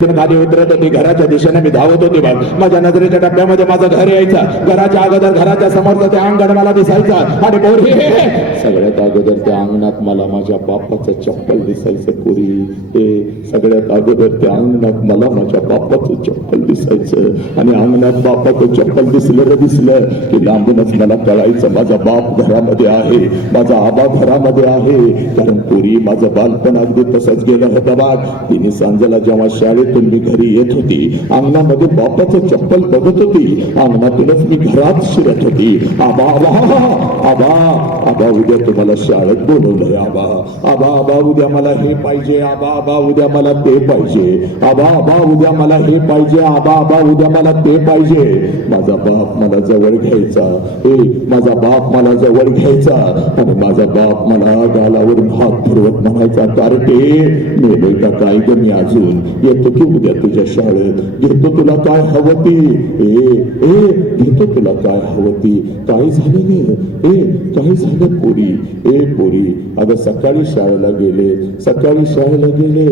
खाली उतरत होती घराच्या दिशेने मी धावत होती बघ माझ्या नजरेच्या टप्प्यामध्ये माझं घर यायचं. घराच्या अगोदर घराच्या समोरचं ते अंगण मला दिसायचं. आणि पोरी सगळ्यात अगोदर त्या अंगणात मला माझ्या बापाचं चप्पल दिसायचं पोरी. हे सगळ्यात अगोदर त्या अंगणात मला माझ्या बापाचं चप्पल दिसायचं. आणि अंगणात बापाचं चप्पल दिसलं दिसलं की लांबूनच मला कळायचं माझा बाप घरामध्ये आहे. माझा आबा घरामध्ये आहे. कारण पोरी माझं बालपण अगदी तसंच गेलं होतं बाग तिने सांजेला जेव्हा शाळेतून मी घरी येत होती. अंगणामध्ये बापाचं चप्पल बघत होती. अंगणातूनच मी घरात शिरत होती. आबा आबा आबा आबा उद्या तुम्हाला शाळेत बोलवलंय आबा. आबा आबा उद्या मला हे पाहिजे आबा आबा उद्या मला ते पाहिजे. आबा आबा उद्या मला हे पाहिजे आबा आबा उद्या मला ते पाहिजे. माझा बाप मला जवळ घ्यायचा. ए माझा बाप मला जवळ घ्यायचा. आणि माझा बाप मला गालावर हात फिरवत म्हणायचा कारण ते मी का काय मी अजून? येतो घेतो उद्या तुझ्या शाळेत घेतो तुला काय हवं ती ए ए घेतो तुला काय हवं ती काय झालं नाही. ए काय झालं पोरी? ए पोरी अगं सकाळी शाळेला गेले सकाळी शाळेला गेले.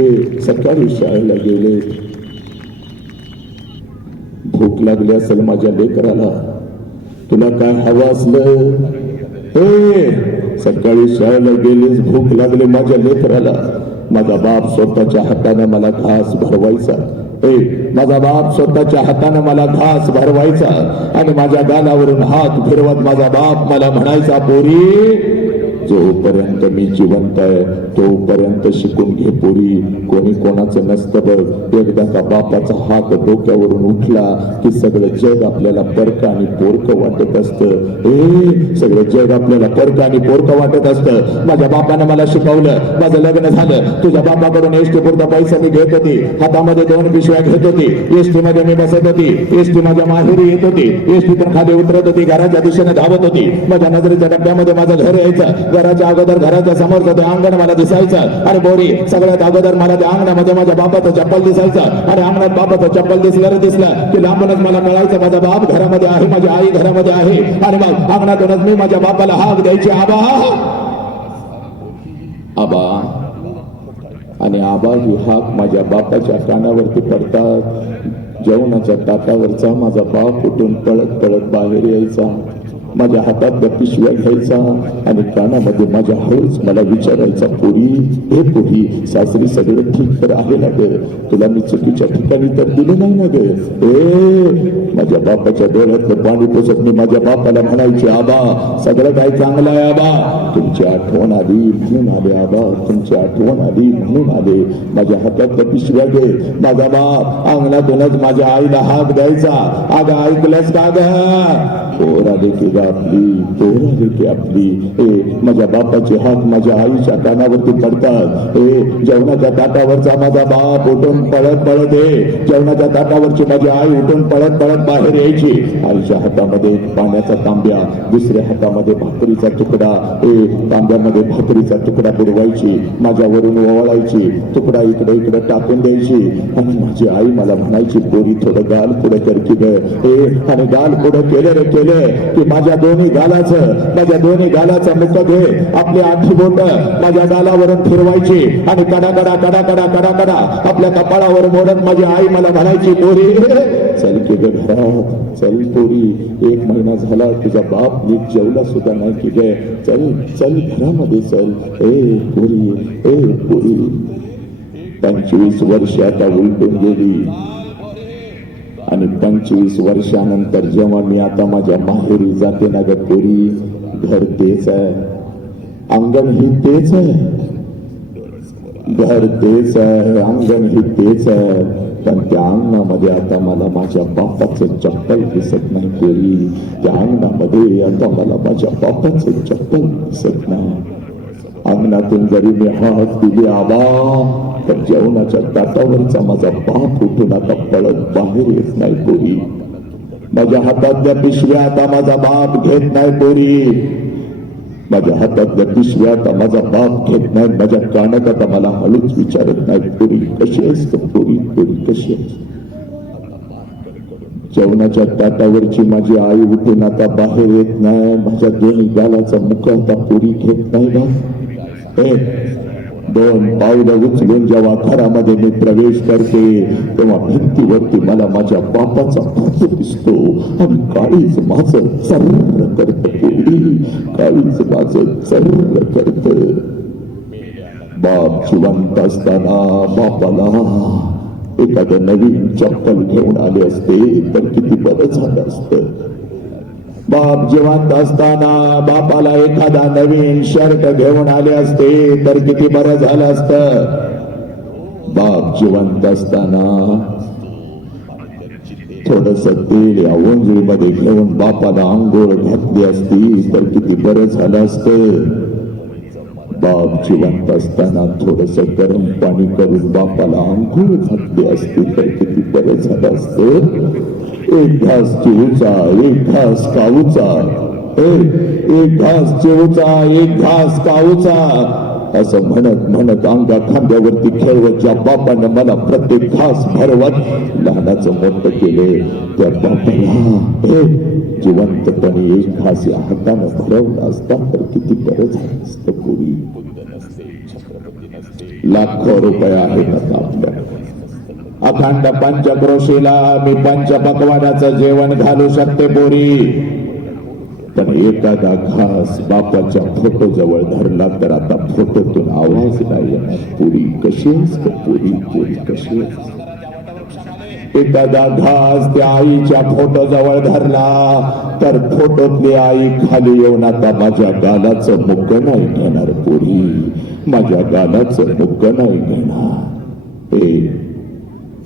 ए सकाळी शाळेला गेले. भूक लागली असेल माझ्या लेकराला. तुला काय हवं असलं? ए सकाळी शाळेला गेलीस भूक लागली माझ्या लेकराला. माझा बाप स्वतःच्या हाताने मला घास भरवायचा. माझा बाप स्वतःच्या हाताने मला घास भरवायचा आणि माझ्या गालावरून हात फिरवत माझा बाप मला म्हणायचा पोरी जोपर्यंत मी जिवंत आहे तोपर्यंत शिकून घे पोरी. कोणी कोणाचं नसतं बघ. एकदा का बापाचा हात डोक्यावरून उठला की सगळं जग आपल्याला परक आणि पोरक वाटत असतं. ए सगळं जग आपल्याला परक आणि पोरक वाटत असतं. माझ्या बापानं मला शिकवलं. माझं लग्न झालं. तुझ्या बापाकडून एसटी पुरता पैसा मी घेत होती. हातामध्ये दोन पिशव्या घेत होती. एसटी मध्ये मी बसत होती. एसटी माझ्या माहेरी येत होती. एसटीतून खाली उतरत होती. घराच्या दिशेने धावत होती. माझ्या नजरेच्या डब्यामध्ये माझं घर यायचं. घराच्या अगोदर घराच्या समोरचं ते अंगण मला दिसायचं. आणि बोरी सगळ्यात अगोदर मला त्या अंगणामध्ये माझ्या बापाचं चप्पल दिसायचं. आणि अंगणात बापाचं चप्पल दिसलं दिसलं की लांबूनच मला कळायचं माझा बाप घरामध्ये आहे माझी आई घरामध्ये आहे. आणि मग अंगणातूनच मी माझ्या बापाला हाक द्यायची आबा. आबा. आणि आबा ही हाक माझ्या बापाच्या कानावरती पडतात. जेवणाच्या ताटावरचा माझा बाप उठून पळत पळत बाहेर यायचा. माझ्या हातात पिशव्या घ्यायचा आणि कानामध्ये माझ्या हळूच मला विचारायचा पोरी हे पोरी सासरी सगळं ठीक तर आहे ना गे? तुला मी चुकीच्या ठिकाणी तर दिलं नाही ना गे? ए माझ्या बापाच्या डोळ्यातलं पाणी पोचत मी माझ्या बापाला म्हणायचे आबा सगळं काय चांगलं आहे आबा. तुमची आठवण आली म्हणून आले आबा तुमची आठवण आली म्हणून आले माझ्या हातात पिशव्या घे माझा बाप अंगणातूनच माझ्या आईला हाक द्यायचा. अगं ऐकलंस का गोरा हो, पोरा गा आपली. हो, गोरा देखील आपली. ए माझ्या बापाचे हात माझ्या आईच्या कानावरती पडतात. ए जेवणाच्या ताटावरचा माझा बाप उठून पळत पळत ये. जेवणाच्या ताटावरची माझी आई उठून पळत पळत बाहेर यायची. आईच्या हातामध्ये पाण्याचा तांब्या दुसऱ्या हातामध्ये भाकरीचा तुकडा. ए तांब्यामध्ये भाकरीचा तुकडा बुडवायची माझ्यावरून ओवाळायची तुकडा इकडे इकडे टाकून द्यायची. आणि माझी आई मला म्हणायची पोरी थोडं गाल पुढे कर की आणि गाल पुढे केले रे केले. की माझ्या दोन्ही गालाचं माझ्या दोन्ही गालाचं मुख घे. आपली आठी बोट माझ्या गालावरून फिरवायची. आणि कडा कडा कडा कडा कडा कडा आपल्या कपाळावर मोडत माझी आई मला म्हणायची पोरी चल की घरात चल पोरी एक महिना झाला तुझा बाप नीट जेवला सुद्धा नाही की गे. चल चल घरामध्ये चल. ए पोरी ए पोरी. पंचवीस वर्ष आता उलटून गेली. आणि पंचवीस वर्षानंतर जेव्हा मी आता माझ्या माहेरी जाते ना ग पोरी घर तेच आहे. अंगण ही तेच आहे. घर तेच आहे अंगण ही तेच आहे. पण त्या अंगणामध्ये आता मला माझ्या बापाचं चप्पल दिसत नाही पोरी त्या अंगणामध्ये आता मला माझ्या बापाचं चप्पल दिसत नाही अंगणातून जरी मी हात दिली आबा तर जेवणाच्या ताटावरचा माझा बाप उठून आता पळत बाहेर येत नाही पोरी माझ्या हातातल्या पिशव्या आता माझा बाप घेत नाही पोरी माझ्या हातातल्या पिशव्या आता माझा बाप घेत नाही माझ्या कानात आता मला हळूच विचारत नाही पोरी कशी आहेस का पोरी पोरी कशी जेवणाच्या ताटावरची माझी आई उठून आता बाहेर येत नाही माझ्या दोन्ही गालाचा मुख आता पुरी घेत नाही ना. ए दोन पावलं उचलून जेव्हा घरामध्ये मी प्रवेश करते तेव्हा भिंतीवरती मला माझ्या बापाचा फोटो दिसतो. आणि काळीच माझं चर्र करत पोरी. काळीच माझं चर्र करत. बाप जिवंत असताना बापाला एखादं नवीन चप्पल घेऊन आले असते तर किती बरं झालं असतं. बाप जिवंत असताना बापाला एखादा नवीन शर्ट घेऊन आले असते तर किती बरं झालं असत. बाप जिवंत असताना थोडस तेल या ओंजळीमध्ये घेऊन बापाला आंघोळ घातली असती तर किती बरं झालं असतं. बाप जिवंत असताना थोडस गरम पाणी करून बापाला आंघोळ घातली असती तर किती बरं झालं असत एक घास चिवचा एक घास काऊचा एक घास चिवचा एक घास काऊचा असं म्हणत म्हणत अंगा खांद्यावरती खेळवत ज्या बापानं मला प्रत्येक खास भरवत लहानाचं मोठं केले त्या बापाला जिवंतपणे एक खास या हातानं भरवला असता तर किती बरं झालं असतं पुरी. लाखो रुपये आहेत आता आपल्या अखंड पंचक्रोशीला मी पंचपक्वानाचं जेवण घालू शकते पोरी. पण एखादा घास बापाच्या फोटो जवळ धरला तर आता फोटोतून आवाज नाही येणार पुरी कशी आहेस पुरी पुरी कशी एखादा घास त्या आईच्या फोटो जवळ धरला तर फोटोतली आई खाली येऊन आता माझ्या गालाचं मुक्क नाही घेणार पुरी. माझ्या गालाचं मुक्क नाही घेणार.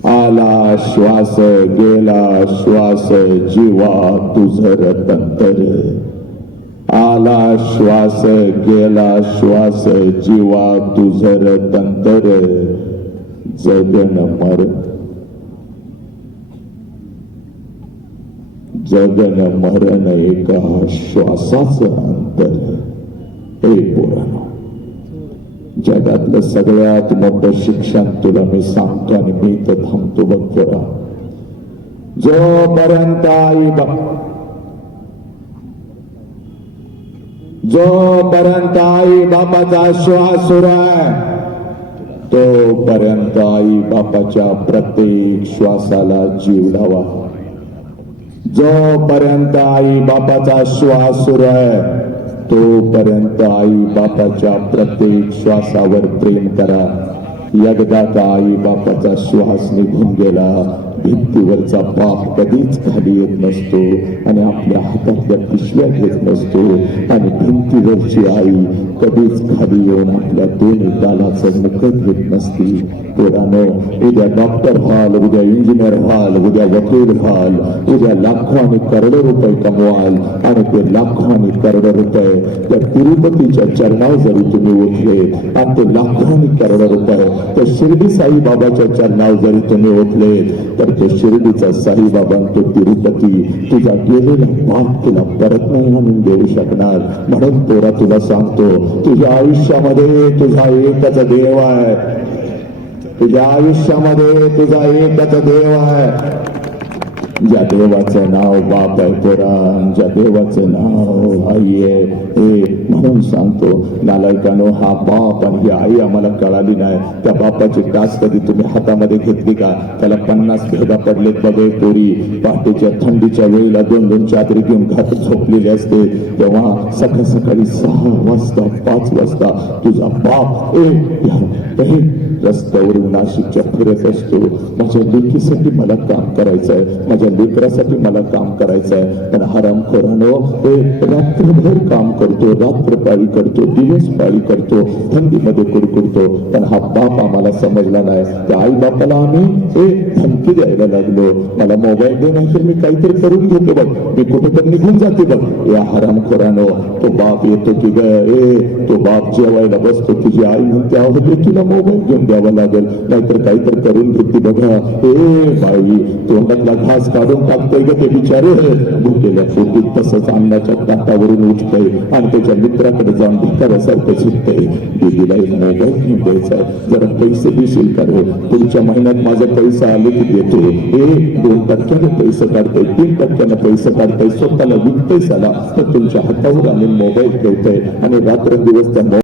आला श्वास गेला श्वास जीवा तुझर तंतर आला श्वास गेला श्वास जीवा तुझर तंतर जगन मर. जगन मरण एका श्वासाचं अंतर. हे पुराण जगातलं सगळ्यात मोठं शिक्षण तुला मी सांगतो आणि मी इथं थांबतो बघ पोरा जोपर्यंत आई बाप जोपर्यंत आई बापाचा श्वास सुरू आहे तोपर्यंत आई बापाच्या प्रत्येक श्वासाला जीव लावा. जोपर्यंत आई बापाचा श्वास सुरू आहे तोपर्यंत आई बापाच्या प्रत्येक श्वासावर प्रेम करा. एकदा आई बापाचा श्वास निघून गेला. भिंतीवरचा पाप कधीच खाली येत नसतो आणि आपल्या हातातल्या पिशव्या घेत नसतो. आणि भिंतीवरची आई कधीच खाली येऊन आपल्या दोन्ही गालाचं मुकत घेत नसती पोरानो उद्या डॉक्टर व्हाल उद्या इंजिनियर व्हाल उद्या वकील व्हाल उद्या लाखो आणि करोडो रुपये कमवाल आणि ते लाखो आणि करोडो रुपये त्या तिरुपतीच्या चरणावर जरी तुम्ही उठले आणि ते लाखो आणि करोडो रुपये त्या शिर्डी साईबाबाच्या चरणावर जरी तुम्ही उठले तर तो शिर्डीचा साईबाबा तो तिरुपती तुझा गेलेला बाप तुला परत नाही आणून देऊ शकणार. म्हणून पोरा तुला सांगतो तुझ्या आयुष्यामध्ये तुझा एकच देव आहे. तुझ्या आयुष्यामध्ये तुझा एकच देव आहे. ज्या देवाचं नाव बाप आहे पोरा ज्या देवाचं नाव आई आहे हे म्हणून सांगतो नालायकानो हा बाप आणि ही आई आम्हाला कळाली नाही. त्या बापाची कास कधी तुम्ही हातामध्ये घेतली का? त्याला पन्नास भेगा पडले बघे पोरी. पहाटेच्या थंडीच्या वेळेला दोन दोन चादरी घेऊन घात झोपलेली असते. तेव्हा सकाळ सकाळी सहा वाजता पाच वाजता तुझा बाप ए रस्त्यावरून नाशिकच्या फिरत असतो. माझ्या लेखीसाठी मला काम करायचं आहे माझ्या लेकरासाठी मला काम करायचं आहे पण हरामखोरानो हे रात्रभर काम करतो रात्र पाळी करतो दिवस पाळी करतो थंडीमध्ये कुडकुडतो पण हा बाप आम्हाला समजला नाही. त्या आई बापाला आम्ही हे धमकी द्यायला लागलो. मला मोबाईल दे नाही मी काहीतरी करून घेतो बघ. मी कुठेतरी निघून जाते बघ. या हरामखोरानो तो बाप येतो की ग? ए तो बाप जेवायला बसतो. तुझी आई म्हणते अहो तुला मोबाईल घेऊन द्यावा लागेल. नाहीतर काहीतरी करून घेते बघा. ए बाई तोंडातला घास काढून टाकतोय का ते बिचारे? भुकेल्या शेतीत तसंच अन्नाच्या ताटावरून उठतय आणि त्याच्या मित्राकडे जाऊन भिकाऱ्यासारखं सुटतय दीदीला एक मोबाईल घेऊन द्यायचा आहे. जरा पैसे देशील का रे? पुढच्या महिन्यात माझा पैसा आले की देतो. हे दोन टक्क्यानं पैसे काढतोय तीन टक्क्यानं पैसे काढतोय स्वतःला विकतोय साला. तर तुमच्या हातावर आम्ही मोबाईल ठेवतोय. आणि रात्रंदिवस त्या